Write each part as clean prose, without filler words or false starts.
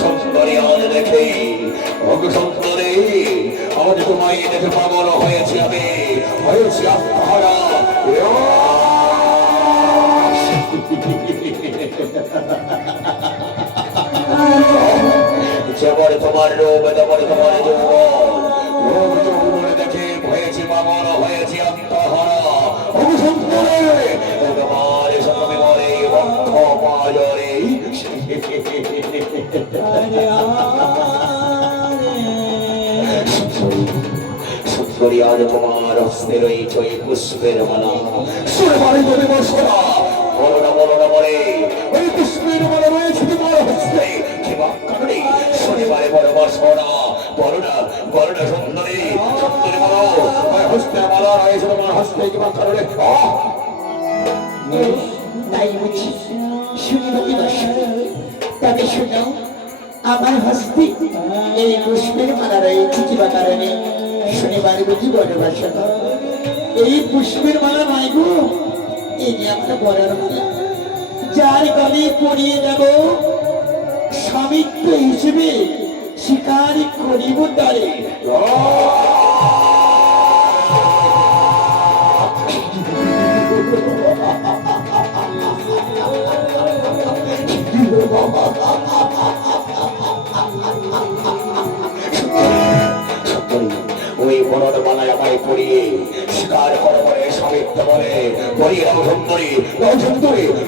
সুন্দরী আজ দেখে সুন্দরী আজ তোমায় দেখে পাগল হয়েছে আমি হয়েছি আত্মহারা যেমন তোমার রূপ তেমন তোমার যৌবন দেখে হয়েছি পাগল হয়েছি আত্মহারা সুন্দরী তোমার সঙ্গে মরে বক্ষ পাজরে সুন্দরী আজ তোমার হস্তে রয়েছে ওই পুষ্পের মালা শুনে পারি তুমি বসরা বলো না বলে ওই পুষ্পের মালা রয়েছে তোমার হস্তে কিবা কারণে শুনে পারে বড় বসরা বলো না সুন্দরী বলো ওই হস্তে মালা রয়েছে তোমার হস্তে কিবা কারণে তাই বুঝি শুনিবাকি দর্শক তবে শোনাও আমার হস্তে এই পুষ্পের মালা রয়েছে কিবা কারণে শনিবার বুঝি বড় দর্শক এই পুষ্পের মালা নয় গো এই যে আমরা বড়ার মালা যার গলে পরিয়ে দেব স্বামিত্ব হিসেবে স্বীকার করিব তারে ওই বড় মালায় আমায় পড়িয়ে শিকার করে বলে স্বামিত্ব বলে পড়িয়ে দাও সুন্দরী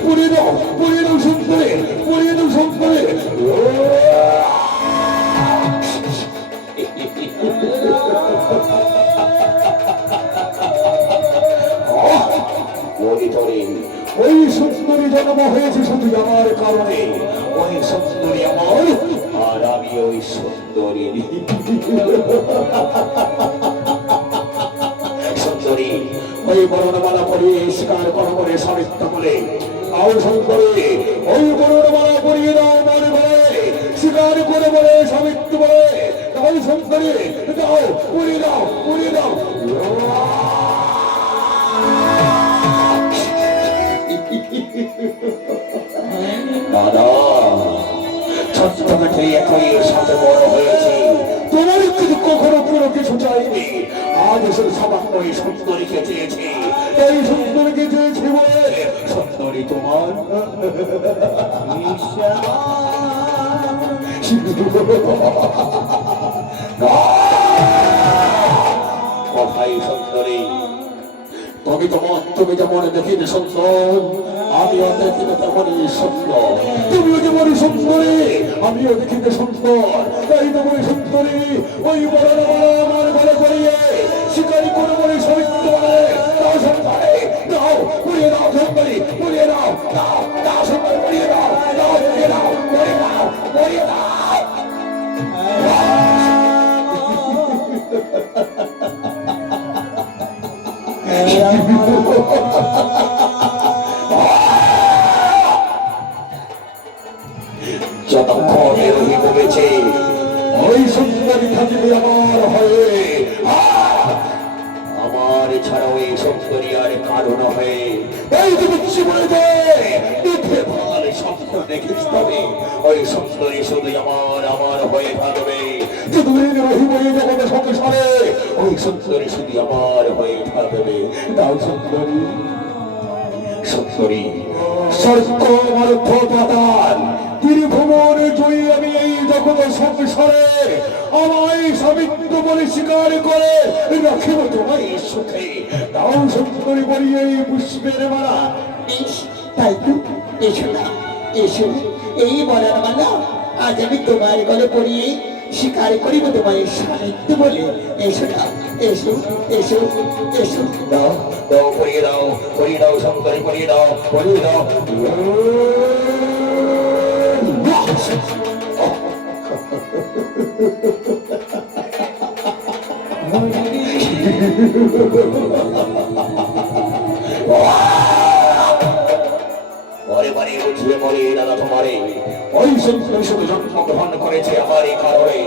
পড়িয়ে দাও সুন্দরী ওই সুন্দরী জন্ম হয়েছে শুধু আমার কারণে ওই সুন্দরী আমার আর আমি ওই সুন্দরী সুন্দরী ওই বরণমালা পরিয়ে শিকার করা বলে স্বামিত্ব বলে আও সুন্দরী ওই বরণমালা পরিয়ে দাও মনে বলে শিকার করে বলে স্বামিত্ব বলে তাও সুন্দরী দাও পরিয়ে দাও দাদা ছোট্ট থেকে একই সাথে বড় হয়েছে তোমার কিন্তু কখনো পুরো কিছু চাইনি আজ এসে সামান্য এই সুন্দরীকে চেয়েছি এই সুন্দরীকে চেয়েছি বলে সুন্দরী তোমার কথাই সুন্দরী তুমি যেমন দেখিতে সুন্দর আমিও দেখিতে তেমনই সুন্দর তুমিও যেমন সুন্দরী আমিও দেখিতে সুন্দর তাই তেমনই সুন্দরী ওই বড় আমার ঘরে করিয়ে শিকারি করে বলে সমিত্র বলে দাও সুন্দরী দাও পুড়িয়ে দাও সুন্দরী পুড়িয়ে দাও সুন্দরী পুড়িয়ে দাও যতক্ষণ রহি কমেছে ওই সুন্দরী থাকিবে আমার হয়ে আমার ছাড়া ওই সুন্দরী আর কারণ হয়ে এই তুমি জীবনে ভালো স্বপ্ন দেখিস তবে ওই সুন্দরী শুধু আমার হয়ে থাকবে সংসারে ওই সুন্দরী শুধু আমার হয়ে থাকবে তাও সুন্দরী স্বর্গ মার্থ পাতাল ত্রিভুবন জয়ী আমি এই যখন সংসারে আমায় স্বামিত্ব বলে স্বীকার করে রাখিব তোমায় সুখে। দাও সুন্দরী বলি এই পুষ্পের মালা। বেশ, তাই তো, এসো না, এসো, এই বলার মালা আজ আমি তোমার গলে পরিয়ে স্বীকার করিব তোমার সাহিত্য বলে। এসো না, এসো, এসো, এসো। দাও দাও পরিয়ে দাও সুন্দরী, পরিয়ে দাও, পরিয়ে দাও। পরে বারে বুঝিয়ে বলে দাদা তোমারে ওই সুন্দর শুধু জন্মগ্রহণ করেছে আমার এই কারণে।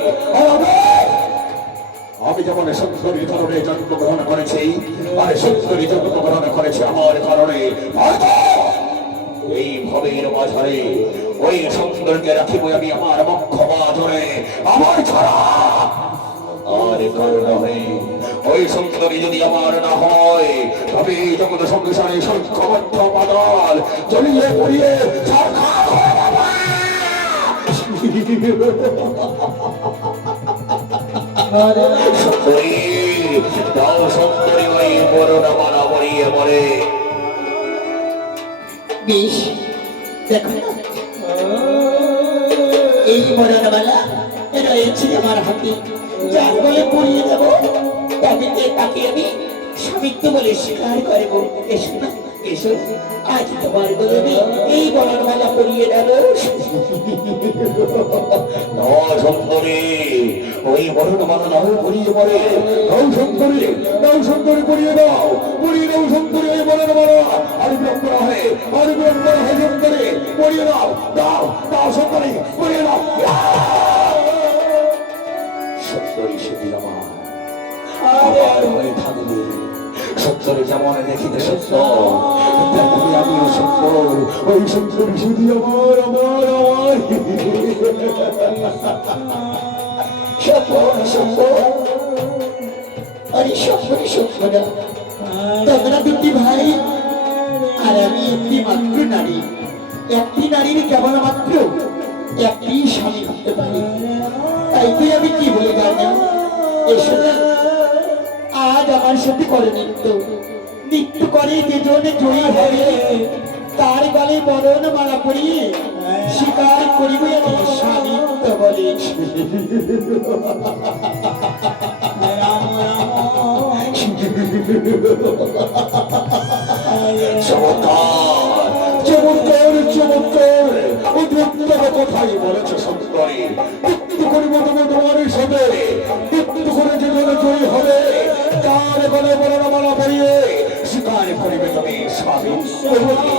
আমি যেমন সুন্দরীর কারণে জন্মগ্রহণ করেছি, আর সুন্দরী জন্মগ্রহণ করেছে আমার কারণে। এই ভবের মাঝারে ওই সুন্দরকে রাখিব আমি আমার বক্ষ বাঁধরে, আমার ছাড়া আর কারণ নয়। ওই সুন্দরী যদি আমার না হয়, তবে এই জগৎ সংসারে সংখ্যবদ্ধ পাতাল জ্বলিয়ে পড়িয়ে ছারখার হয়ে যাবে। সুন্দরী, দাও সুন্দরী ওই বড়টা মালা পরিয়ে বলে। বেশ, দেখো না, এই বরণমালা রয়েছে আমার হাতে, যার বলে পরিয়ে দেব, তবে তাকে আমি স্বামিত্ব বলে স্বীকার করব। এসো না, এসো, আজ তোমার বলে এই বরণমালা পরিয়ে দেব। সুন্দরী, ওই বরণমালা নাও পরিয়ে বলে। দাও সুন্দরী, দাও সুন্দরী, পরিয়ে দাও, পরিয়ে দাও সুন্দরী ওই বরণমালা। আর বিলম্বনা হয়, আর বিলম্বনা হয় সুন্দরী, পরিয়ে দাও, দাও দাও সুন্দরী, পরিয়ে দাও। সুন্দরী সেদিন আমার হয়ে থাকবে। সুন্দরী যেমন দেখিতে সুন্দর, তেমনি আমিও সুন্দর। ওই সুন্দরী শুধু আমার আমার আমার সুন্দর, সুন্দর, আরে সুন্দরী, সুন্দর, তোমরা দুটি ভাই আর আমি একটি মাত্র নারী। একটি নারীর কেবল মাত্র একটি স্বামী হতে পারে। তাই তুই আমি কি বলে জানি, এসো না, আজ আমার সাথে করে নৃত্য। নৃত্য করে যে জনে জয়ী হবে, তার গলে বরণ মালা পরিয়ে স্বীকার করিব আমি স্বামিত্ব বলে। চমৎকার, চমৎকার, চমৎকার। উদ্বুদ্ধ কোথায় বলেছে সুন্দরী, নৃত্য করিব তোমার সাথে। নৃত্য করে যে জনে জয়ী হবে, তার গলে বরণ মালা পরিয়ে স্বীকার করিবে তুমি স্বামিত্ব বলে।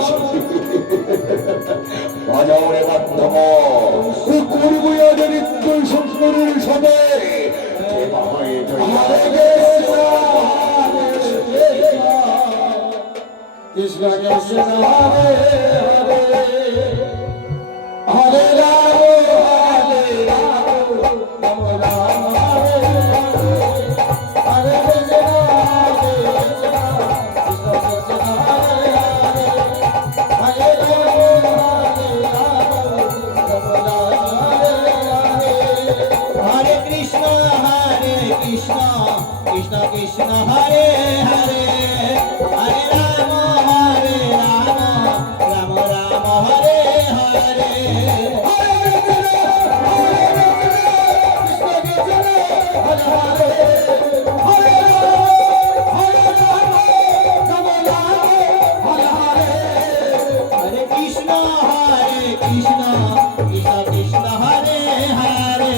বাজাও রে মাধ্যম, করিব আজ নৃত্য সুন্দরীর সাথে। কৃষ্ণ কৃষ্ণ হরে হরে, হরে রাম হরে রাম, রাম রাম হরে হরে, হরে কৃষ্ণ হরে কৃষ্ণ, কৃষ্ণ কৃষ্ণ হরে হরে, হরে রাম হরে রাম, রাম রাম হরে হরে, হরে কৃষ্ণ কৃষ্ণ, কৃষ্ণ কৃষ্ণ হরে হরে, হরে রাম হরে রাম, রাম রাম হরে হরে, হরে কৃষ্ণ কৃষ্ণ, কৃষ্ণ কৃষ্ণ হরে হরে, হরে রাম রাম রাম হরে হরে, হরে কৃষ্ণ কৃষ্ণ, কৃষ্ণ কৃষ্ণ হরে হরে,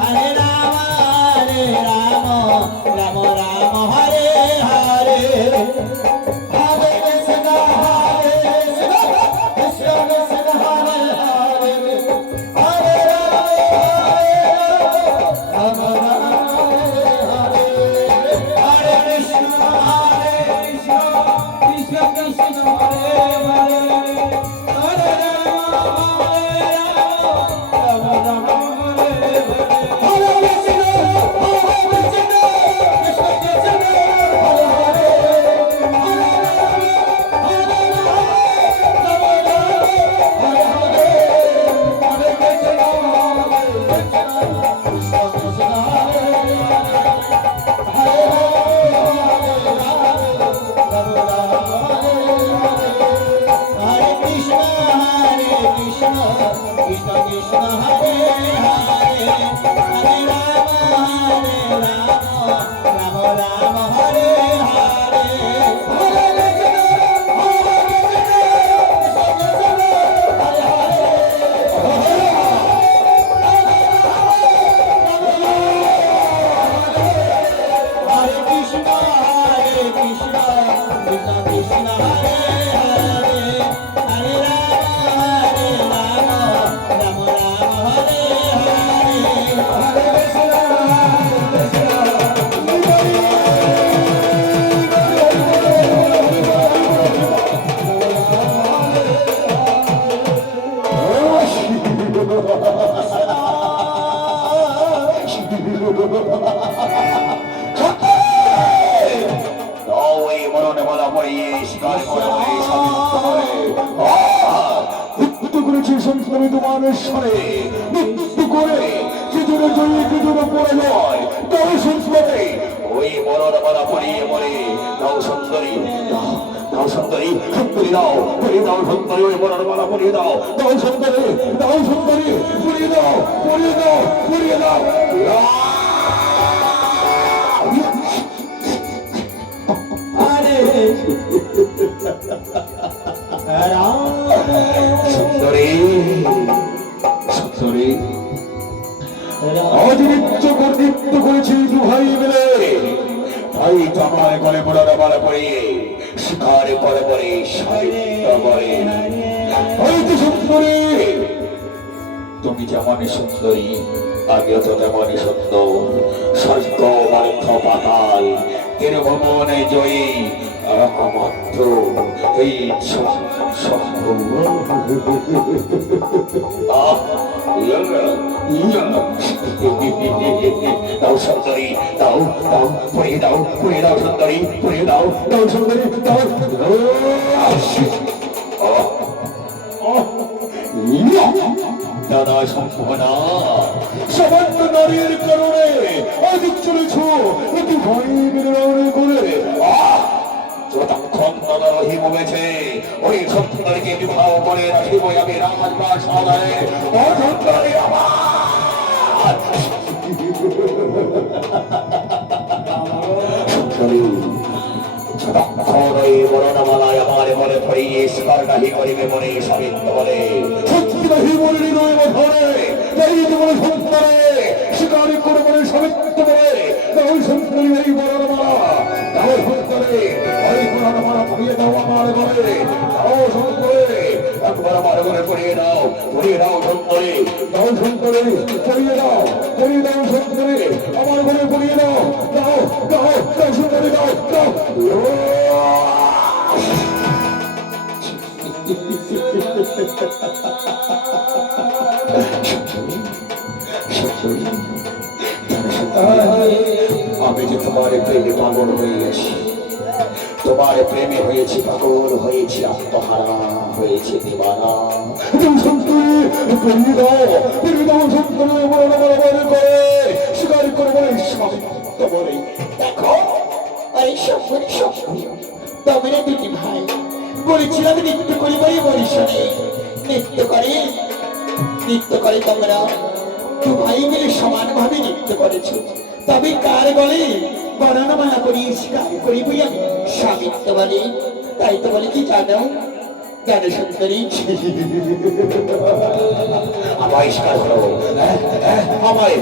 হরে রাম রাম, রাম রাম হরে হরে। দাও এই মরণে মালা পরিয়ে শিকার করে বলে স্বামীত্ব করে মৃত্যু করেছি সংসারে তোমার স্বরে মৃত্যু করে যে দূরে জয়ী কি দূরে পড়ে যায় তাও সংসারে ওই মরণ মালা পরিয়ে মরে দাও সুন্দরী দাও সুন্দরী সুন্দরী দাও পরিয়ে দাও সুন্দরী ওই মরণ মালা পরিয়ে দাও দাও সুন্দরী পরিয়ে দাও পরিয়ে দাও পরিয়ে দাও সুন্দরী সুন্দরী আজ নৃত্য করেছি দু ভাই মিলে ভাই আমার গলে বড় মালা পরিয়ে শিকারে পরে পরে সাহিত্য করে হয়তো সুন্দরী তুমি যেমন সুন্দরী আমিও তো তেমনই সুন্দর স্বর্গ মন্থ পাতাল তিরুভুবনে জয়ী মাত্র এই দাও সুন্দরী দাও দাও পড়িয়ে দাও সুন্দরী পড়িয়ে দাও সুন্দরী দাও দাদা সম্ভাবনা সামান্য নারীর কারণে আজ চলেছ অতি ভয় বিরোধ করে যতক্ষণ দাদা রহিম হয়েছে ওই সুন্দরীকে বিবাহ করে রাখিব আমি রাজবাস আদায় ও সুন্দরী আমার সুন্দরী যতক্ষণ ওই বরণমালায় আমার মনে পড়িয়ে শিকার নাহি করিবে মনে সাবিত্র বলে সত্যি নাহি বলিনি নয় ধরে তাই তোমার সুন্দরে শিকারি করে মনে সাবিত্র বলে ওই সুন্দরী এই বরণমালা তাও সুন্দরে ওই বরণমালা পড়িয়ে দাও আমার ঘরে তাও সুন্দরে একবার আমার ঘরে পড়িয়ে দাও সুন্দরী দাও সুন্দরী পড়িয়ে দাও সুন্দরী আমার ঘরে পড়িয়ে দাও সুন্দরী দাও আমি যে তোমার প্রেমে পাগল হয়ে গেছি তোমার প্রেমে হয়েছি পাগল হয়েছি আত্মহারা হয়েছে দিবানা শিকার করবো দেখো তোমরা দুটি ভাই বলেছিলাম নৃত্য করি বলে বরিশনে নৃত্য করে তোমরা দু ভাই মিলে সমানভাবে নৃত্য করেছো তবে কার বলে বর্ণমালা করিয়ে শিকার করি বই আমি স্বামিত্ব বলে তাই তো বলে কি জানো সুন্দরী আমায় শিকার করো আমায়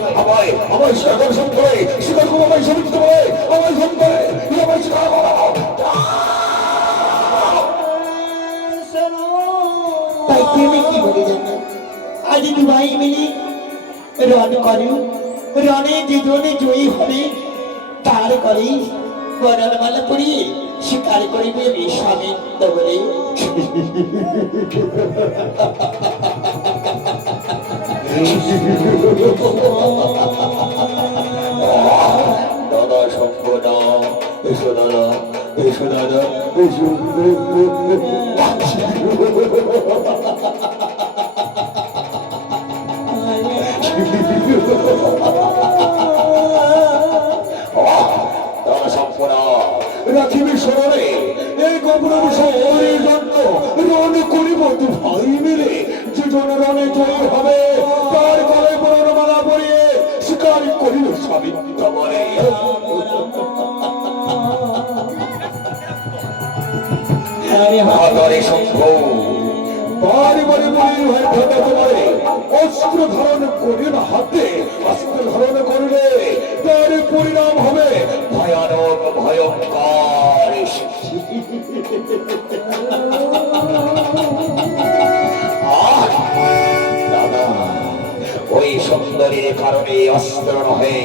শিকার করো সুন্দরী শিকার করো আমায় সাবিত্র বলে আমায় সুন্দরী আমায় শিকার করো তাই তুমি কি বলে জানো আজ দু ভাই মিলে রণ করে রণে যে জনে জয়ী হবে তার করে বর্ণমালা পরিয়ে শিকার করিবে আমি স্বামিত্ব বলে দাদা সম্পদা এসো দাদা এসো রাখিবি স্মরণে এই গোপন শহরের জন্য রণ করিব দু ভাই মিলে যে জন রণে জয়ী হবে তার গলে বরণমালা পরিয়ে শিকার করিল সাবিত্র বলে আদরে শঙ্খ বারে বারে বলির হয়ে ঘটে তোমারে অস্ত্র ধারণ করে না হাতে অস্ত্র ধারণ করলে তার পরিণাম হবে ভয়ানক ভয়ঙ্কর দাদা ওই সুন্দরীর কারণে অস্ত্র নহে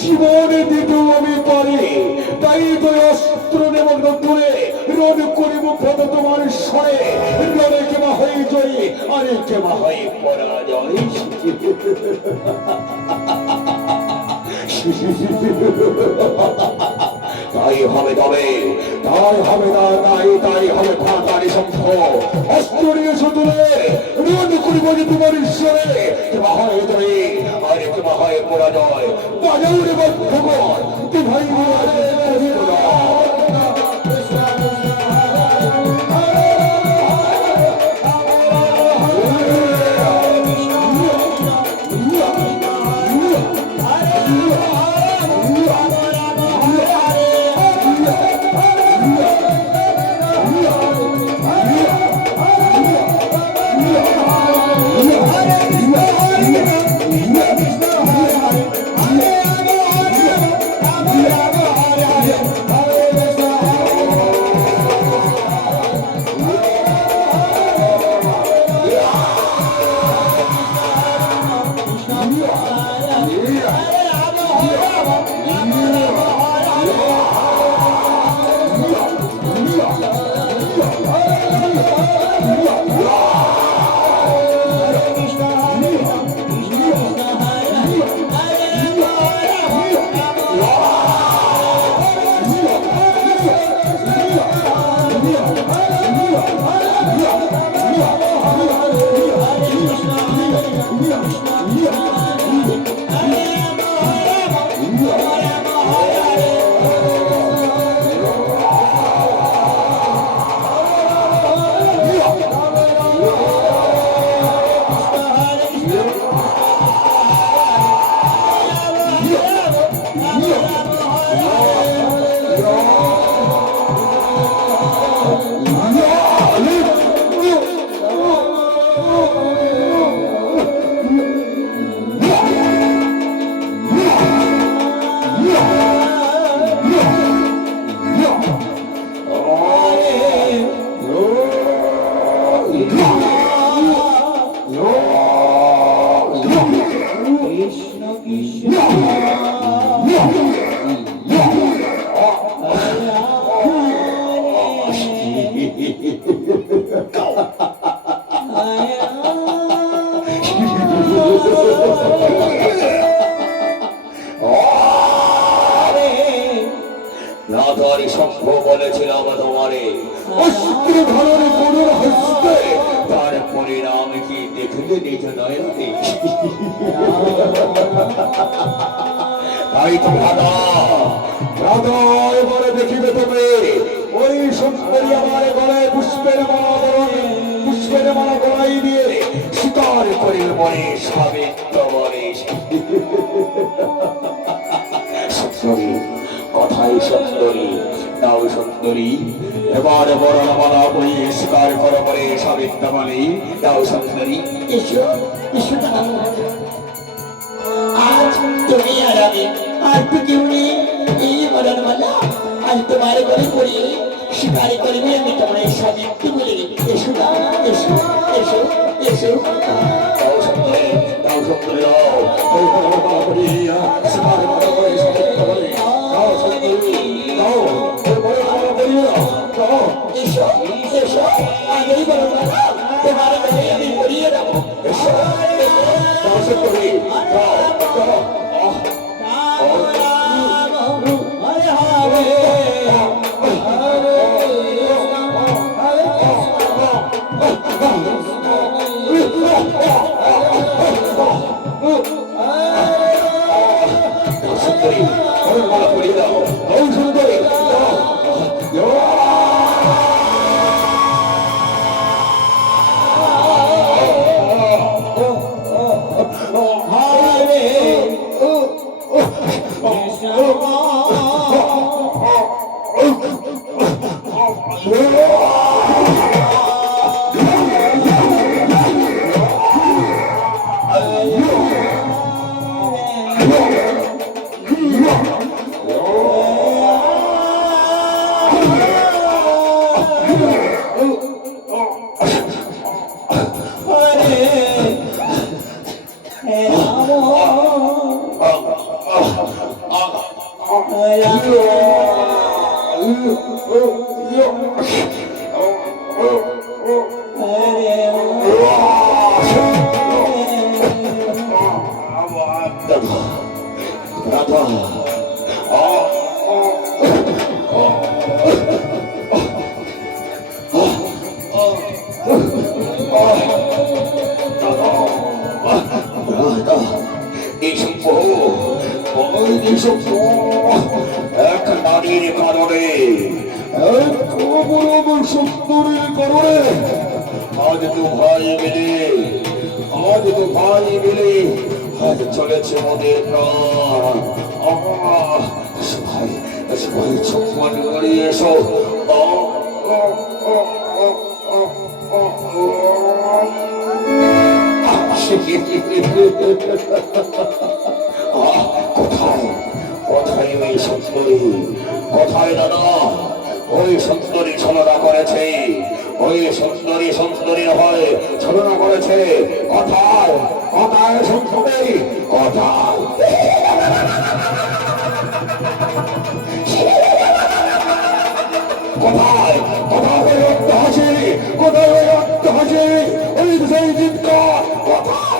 জীবনে দিতেও আমি পারি তাই তো অস্ত্র নিমগ্ন করে রণ করিব পদ তোমার স্বরে রণে কেমা হয়ে জয়ী আরে কেমা হয়ে পরাজয় তাই হবে তবে, তাই হবে না, তাই হবে ফাটারি শঙ্খ অস্ত্র নিয়ে শুধুলে রোদ করিব যে তোমার ঈশ্বরে কিবা হয় তুমি আর কিবা হয় পরাজয় বাজাও রে ভগবান তোমায় রাধারি শঙ্খ বলেছিলাম তোমারে অস্ত্র ধারণ করুন হস্তে তার পরিণাম কি দেখলে নিজ নয়নে তাই তো রাধা রাধা এবারে দেখিবে তুমি ওই সুন্দরী আমার গলায় পুষ্পের মালা গলায় দিয়ে শিকার করিল মনে সাবিত্র বলে সুন্দরী কথাই সুন্দরী তাও সুন্দরী এবার বরণমালা বই শিকার করো বলে সাবিত্র বলে তাও সুন্দরী এসো এসো দাঁড়ানো আজ তুমি আর আমি আর তো কেউ নেই এই বরণমালা আজ তোমার ঘরে পড়িয়ে শিকারি করবি আমি তোমার সাবিত্রী বলে এসো না এসো এসো এসো তাও সুন্দরী ওই বরণমালা বইয়া শিকার করো বলে সাবিত্র বলে তাও সুন্দরী তাও ওই বরণমালা বইয়া তাও এসো এসো আগেই বরণমালা তোমার ঘরে আমি পড়িয়ে দেবো এসো তাও সুন্দরী তাও তাও রাধা এক নারীর কারণে এক অপরূপ সুন্দরীর কারণে আজ তো ভাই মিলে আজ চলেছে মোদের প্রাণ সবাই সবাই সম্মান করে এসো কোথায় কোথায় ওই সুন্দরী কোথায় দাদা ওই সুন্দরী ছলনা করেছে ওই সুন্দরীর হয় ছলনা করেছে কোথায় কোথায় সুন্দরী কোথায় কোথায় কোথায় ওই রক্ত হাসি কোথায় ওই রক্ত হাসি ওই সেই চিৎকার কোথায়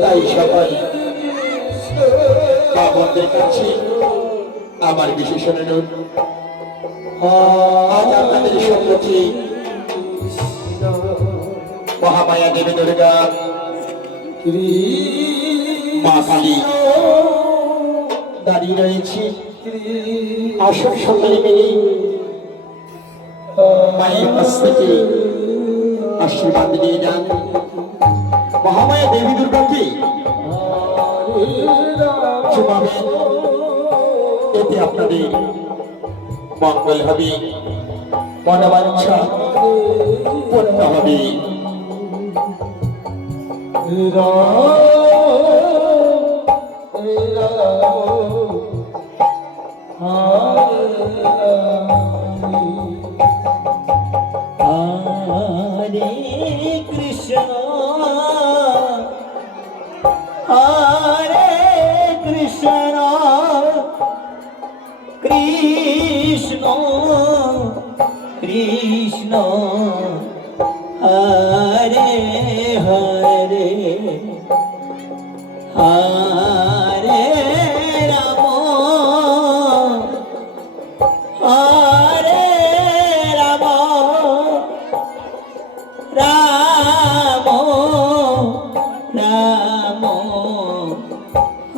তাই সবাই বাবনদের কাছে আমার বিশেষ অনুরোধ, আজ আপনাদের সম্মুখে মহামায়া দেবী দুর্গা মা কালী দাঁড়িয়ে রয়েছে। আসন সুন্দরী মেয়ে মায়ের কাছ থেকে আশীর্বাদ নিয়ে যান। মহামায়া দেবী দুর্গাকে চুমাবেন, এতে আপনাদের মঙ্গল হবে, মনোবাঞ্ছা পূর্ণ হবে। Hare Krishna, Hare Krishna, Krishna Krishna, Hare Hare, Hare Rama, Hare Rama, Ramo, Ramo,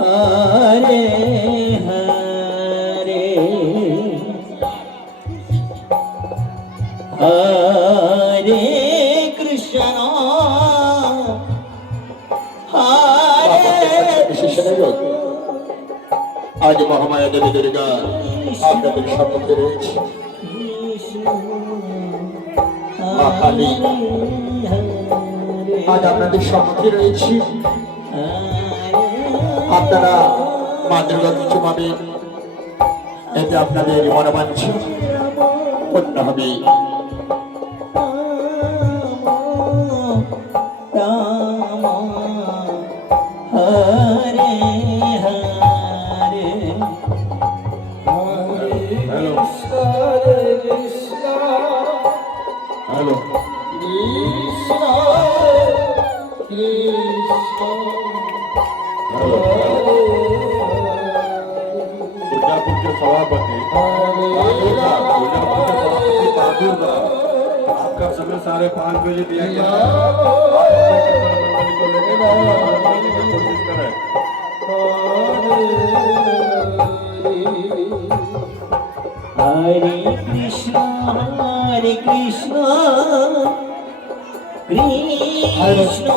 Hare Hare, Hare Krishna, Hare আজ মহামায়া দেবী দুর্গা আপনাদের সম্মুখে রয়েছে। মা কালী আজ আপনাদের সম্মুখে রয়েছি। আপনারা মা দুর্গাকে চুমাবেন, এতে আপনাদের মনোবাঞ্ছা পূর্ণ হবে। Hare Hare, হ্যালো, दुर्गापुर सभापति आपका समय 5:30 बजे दिया गया कोशिश करें। Hare Krishna, Hare Krishna, Krishna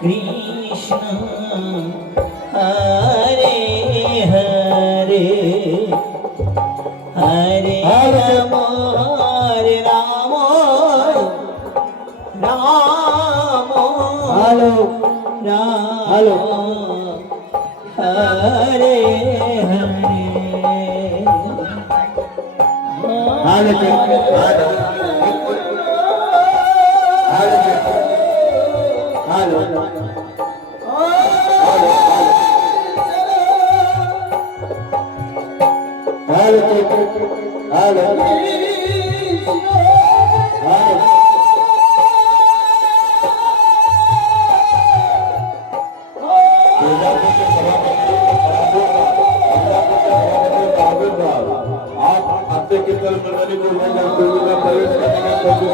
Krishna, Hare Hare, Hare Rama, Hare Rama, Rama Rama, Hare Hare, आप आते के तरफ प्रवेश करने का कोशिश